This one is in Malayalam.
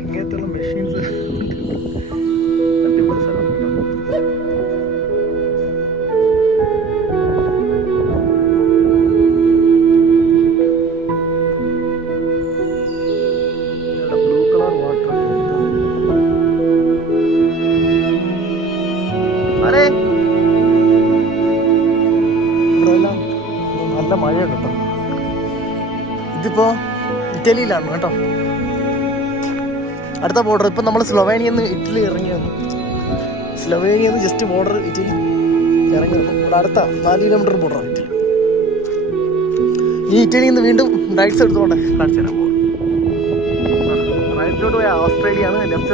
ഇങ്ങനത്തുള്ള മെഷീൻസ് അടിപൊളി സ്ഥലം. Blue colour water. അരേ ഇവിടെല്ലാം നല്ല മഴയുണ്ട് കേട്ടോ. ഇതിപ്പോ ഇറ്റലിയിലാണ് കേട്ടോ. അടുത്ത ബോർഡർ ഇപ്പം നമ്മൾ സ്ലൊവേനിയെന്ന് ഇറ്റലി ഇറങ്ങി വന്നു. സ്ലൊവേനിയെന്ന് ജസ്റ്റ് ബോർഡർ ഇറ്റലി ഇറങ്ങി വന്നു. ഇവിടെ അടുത്ത 4 കിലോമീറ്റർ ബോർഡറാണ് ഇറ്റലി. ഈ ഇറ്റലിയിൽ നിന്ന് വീണ്ടും റൈറ്റ്സ് എടുത്തുകൊണ്ട് കാണിച്ചു തരാൻ പോകും. റൈറ്റിലോട്ട് പോയാൽ ഓസ്ട്രേലിയ ആണ്, ലെഫ്റ്റ്